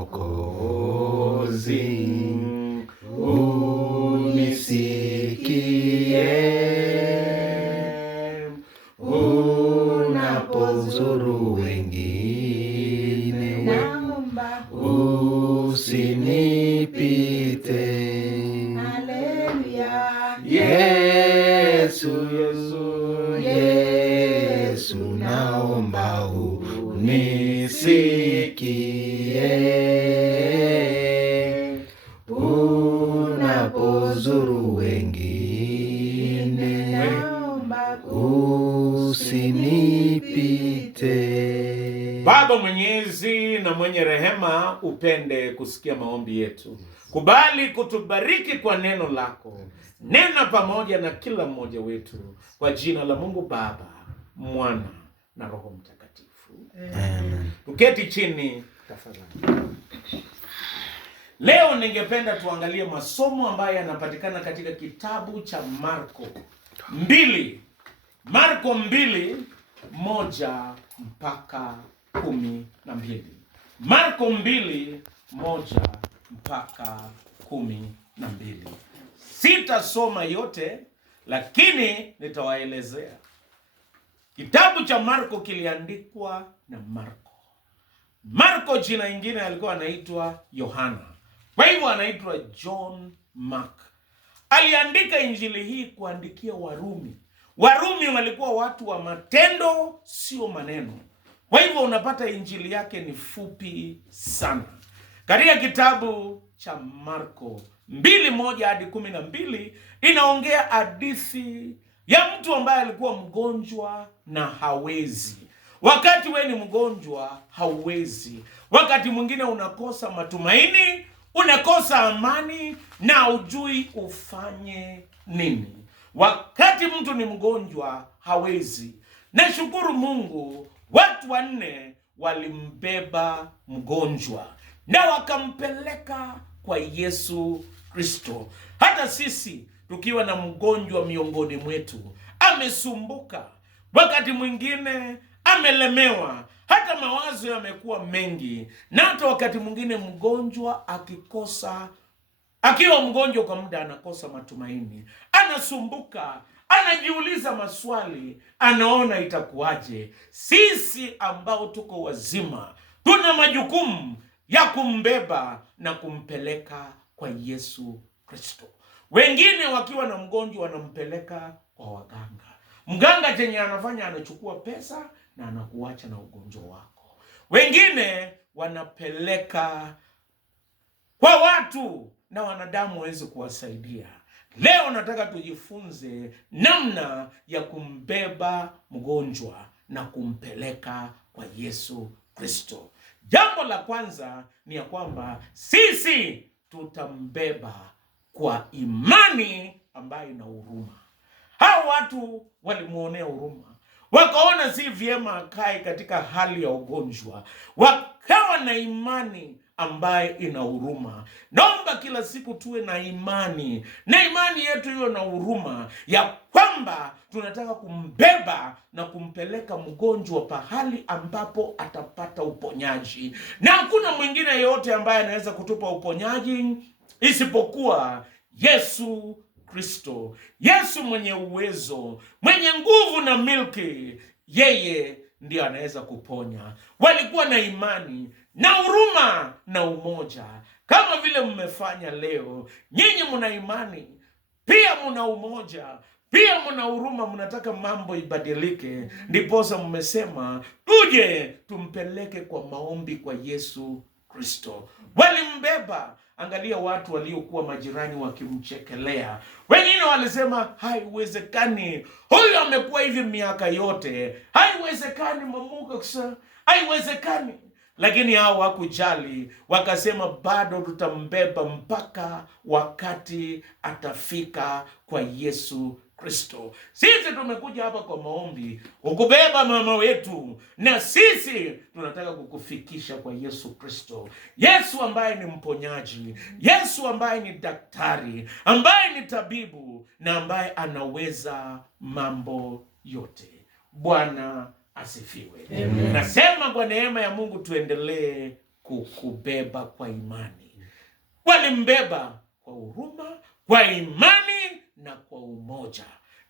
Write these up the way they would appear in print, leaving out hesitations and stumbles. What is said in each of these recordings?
Mwokozi, unisikie unapozuru wengine, naomba usinipite. Haleluya. Yesu, Yesu, naomba unisikie unapozuru wengine, Naomba usinipite. Baba mwenyezi na mwenye rehema, upende kusikia maombi yetu. Kubali kutubariki kwa neno lako. Nena pamoja na kila mmoja wetu, kwa jina la Mungu Baba, Mwana na Roho Mtakatifu. Amen. Tuketi chini tafadhali. Leo ningependa tuangalie masomo ambayo yanapatikana katika kitabu cha Marko 2. Marko 2:1 mpaka 12. Marko 2:1 mpaka 12. Sitasoma yote, lakini nitawaelezea. Kitabu cha Marko kiliandikwa na Marko. Marko jina ingine alikuwa anaitwa Yohana. Kwa hivyo anaitwa John Mark. Aliandika injili hii kuandikia Warumi. Warumi walikuwa watu wa matendo, sio maneno. Kwa hivyo unapata injili yake ni fupi sana. Katika kitabu cha Marko 2:1 hadi 12 inaongea hadithi ya mtu ambaye alikuwa mgonjwa na hawezi. Wakati we ni mgonjwa hauwezi. Wakati mwingine unakosa matumaini, unakosa amani na hujui ufanye nini. Wakati mtu ni mgonjwa hawezi. Nashukuru Mungu, watu 4 walimbeba mgonjwa na wakampeleka kwa Yesu Kristo. Hata sisi tukiwa na mgonjwa miongoni mwetu, amesumbuka, wakati mwingine amelemewa, hata mawazo yamekuwa mengi, na hata wakati mwingine mgonjwa akiwa mgonjwa kwa muda anakosa matumaini, anasumbuka, anajiuliza maswali, anaona itakuwaje. Sisi ambao tuko wazima tuna majukumu ya kumbeba na kumpeleka kwa Yesu Kristo. Wengine wakiwa na mgonjwa wanampeleka kwa waganga. Mganga chenye anafanya, anachukua pesa na anakuacha na ugonjwa wako. Wengine wanapeleka kwa watu na wanadamu waweze kuwasaidia. Leo nataka tujifunze namna ya kumbeba mgonjwa na kumpeleka kwa Yesu Kristo. Jambo la kwanza ni ya kwamba sisi tutambeba kwa imani ambayo ina huruma. Hao watu walimuonea huruma, wakaona si vyema akae katika hali ya ugonjwa, wakawa na imani ambaye ina huruma. Naomba kila siku tuwe na imani, na imani yetu iwe na huruma, ya kwamba tunataka kumbeba na kumpeleka mgonjwa pahali ambapo atapata uponyaji. Na hakuna mwingine yote ambaye anaweza kutupa uponyaji isipokuwa Yesu Kristo. Yesu mwenye uwezo, mwenye nguvu na milki, yeye ndiye anaweza kuponya. Walikuwa na imani na huruma na umoja, kama vile mmefanya leo. Nyinyi mna imani, pia mna umoja, pia mna huruma, mnataka mambo ibadilike. Ndiposa mmesema tuje tumpeleke kwa maombi kwa Yesu Kristo. Walimbeba. Angalia watu waliokuwa majirani wakimchekelea. Wengine walisema haiwezekani, huyu amekuwa hivi miaka yote, haiwezekani mamuka kisa, haiwezekani. Lakini hao hawakujali, wakasema bado tutambeba mpaka wakati atafika kwa Yesu Kristo. Sisi tumekuja hapa kwa maombi ukubeba mama wetu, na sisi tunataka kukufikisha kwa Yesu Kristo. Yesu ambaye ni mponyaji, Yesu ambaye ni daktari, ambaye ni tabibu, na ambaye anaweza mambo yote. Bwana asifiwe. Amen. Nasema kwa neema ya Mungu tuendelee kukubeba kwa imani. Walimbeba kwa huruma, kwa imani na kwa umoja.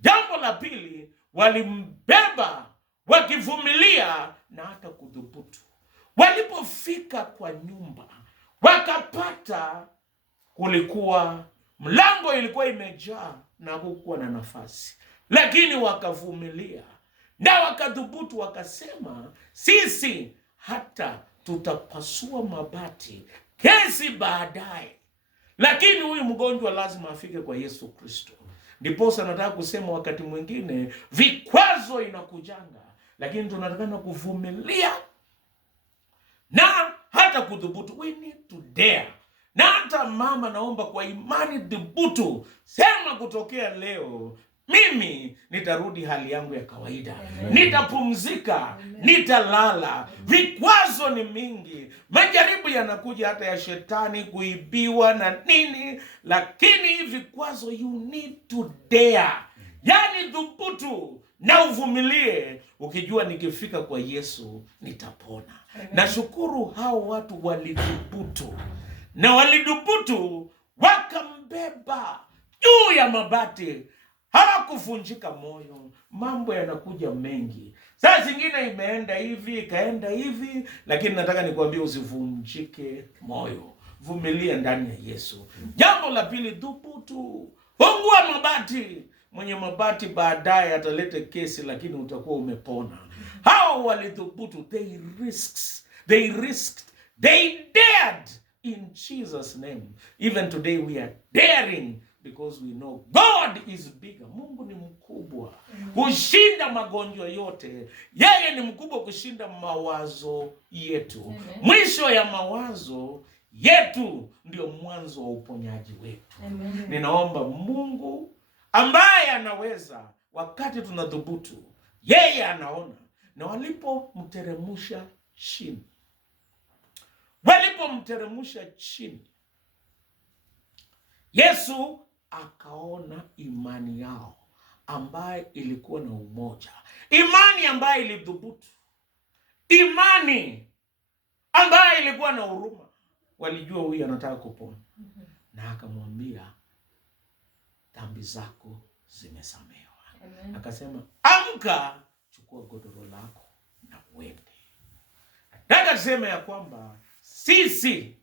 Jambo la pili, walimbeba wakivumilia na hata kudhubutu. Walipofika kwa nyumba, wakapata kulikuwa mlango ilikuwa imejaa na hakukuwa na nafasi, lakini wakavumilia na wakadhubutu, wakasema sisi hata tutapasua mabati kesi baadaye, lakini huyu mgonjwa lazima afike kwa Yesu Kristo. Ndiposa nataka kusema wakati mwingine vikwazo inakujanga, lakini tunatakana kuvumilia na hata kudhubutu. We need to dare. Na hata mama, naomba kwa imani dhubutu, sema kutokea leo mimi nitarudi hali yangu ya kawaida. Amen. Nitapumzika. Amen. Nitalala. Amen. Vikwazo ni mingi, majaribu yanakuja hata ya shetani, kuibiwa na nini, lakini vikwazo you need to dare. Yani dhubutu na uvumilie, ukijua nikifika kwa Yesu nitapona. Amen. Nashukuru hao watu walidhubutu na walidhubutu, wakambeba juu ya mabati. Hawakuvunjika moyo. Mambo yanakuja mengi, saa zingine imeenda hivi ikaenda hivi, lakini nataka nikwambie usivunjike moyo, vumilia ndani ya Yesu. Jambo la pili, dhubutu, fungua mabati. Mwenye mabati baadaye atalete kesi, lakini utakuwa umepona. Hao walidhubutu, they risked, they dared in Jesus name. Even today we are daring because we know God is bigger. Mungu ni mkubwa kushinda magonjwa yote. Yeye ni mkubwa kushinda mawazo yetu. Amen. Mwisho ya mawazo yetu ndio mwanzo wa uponyaji wetu. Amen. Ninaomba Mungu ambaye anaweza, wakati tunadhubutu, yeye anaona. Na walipomteremsha chini, Yesu akaona imani yao ambaye ilikuwa na umoja, imani ambaye ilidhubutu, imani ambaye ilikuwa na huruma. Walijua huyu anataka kupona. Na akamwambia dhambi zako zimesamehewa. Amen. Akasema amka, chukua godoro lako na uende. Nataka kusema ya kwamba sisi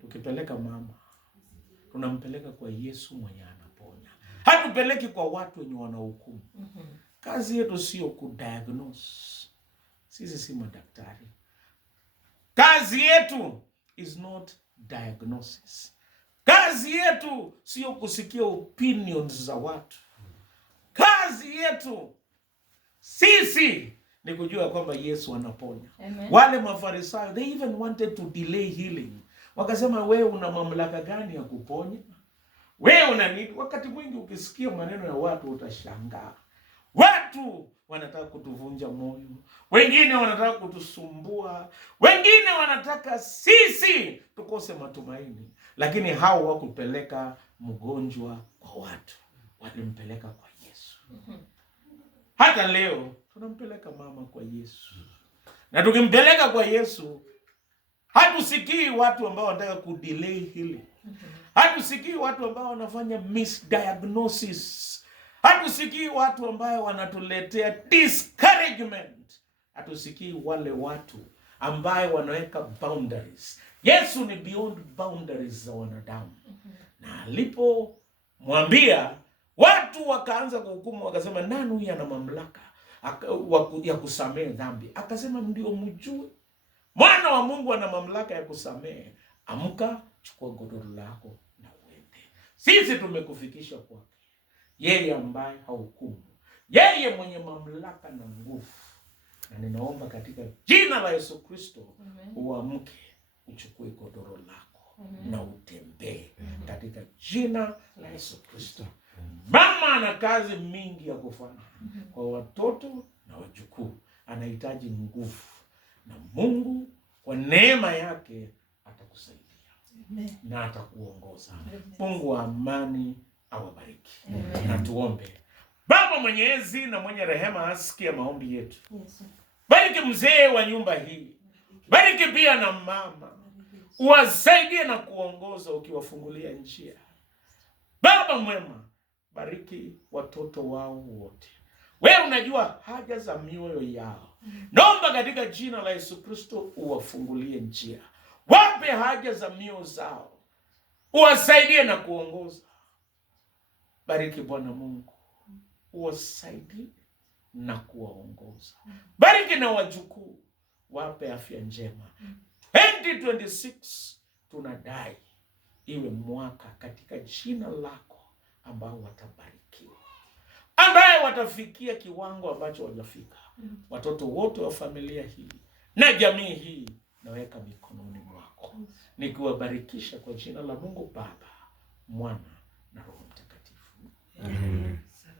tukipeleka mama, tunampeleka kwa Yesu mwenye anaponya. Hatupeleki kwa watu wenye wanahukumu. Kazi yetu sio kudiagnose. Sisi si madaktari. Kazi yetu is not diagnosis. Kazi yetu sio kusikia opinions za watu. Kazi yetu sisi ni kujua kwamba Yesu anaponya. Amen. Wale Mafarisayo, they even wanted to delay healing. Wakasema wewe una mamlaka gani ya kuponya? Wewe una nini? Wakati mwingi ukisikia maneno ya watu utashangaa. Watu wanataka kutuvunja moyo, wengine wanataka kutusumbua, wengine wanataka sisi tukose matumaini. Lakini hao wakupeleka mgonjwa kwa watu, walimpeleka kwa Yesu. Hata leo tunampeleka mama kwa Yesu. Na tukimpeleka kwa Yesu, hatusikii watu ambao wanataka kudelay healing. Hatusikii watu ambao wanafanya misdiagnosis. Hatusikii watu ambao wanatuletea discouragement. Hatusikii wale watu ambao wanaweka boundaries. Yesu ni beyond boundaries za wanadamu. Na alipomwambia, watu wakaanza kuhukumu, wakasema nani huyu ana mamlaka ya kusamehe dhambi? Akasema ndio mjue. Mwana wa Mungu ana mamlaka ya kusamehe. Amka, chukua godoro lako na uende. Sisi tumekufikisha kwake. Yeye ambaye hahukumu. Yeye mwenye mamlaka na nguvu. Na ninaomba katika jina la Yesu Kristo, uamke, uchukue godoro lako na utembee katika jina la Yesu Kristo. Mama ana kazi mingi ya kufanya kwa watoto na wajukuu. Anahitaji nguvu. Na Mungu kwa neema yake atakusaidia. Amen. Na atakuongoza. Amen. Mungu wa amani awabariki. Amen. Na tuombe. Baba mwenyezi na mwenye rehema, asikia maombi yetu. Yes. Bariki mzee wa nyumba hii. Bariki pia na mama, uwasaidie na kuongoza ukiwafungulia njia. Baba mwema, bariki watoto wao wote. Wewe unajua haja za mioyo yao. Naomba katika jina la Yesu Kristo uwafungulie njia. Wape haja za mioyo zao. Uwasaidie na kuongoza. Bariki Bwana Mungu, uwasaidie na kuwaongoza. Bariki na wajukuu, wape afya njema. 2026 tunadai iwe mwaka katika jina lako ambao watabarikiwa, ambaye watafikia kiwango ambacho wajafika. Watoto wote wa familia hii na jamii hii naweka mikononi mwako, nikiwabarikisha kwa jina la Mungu Baba, Mwana na Roho Mtakatifu. Amen.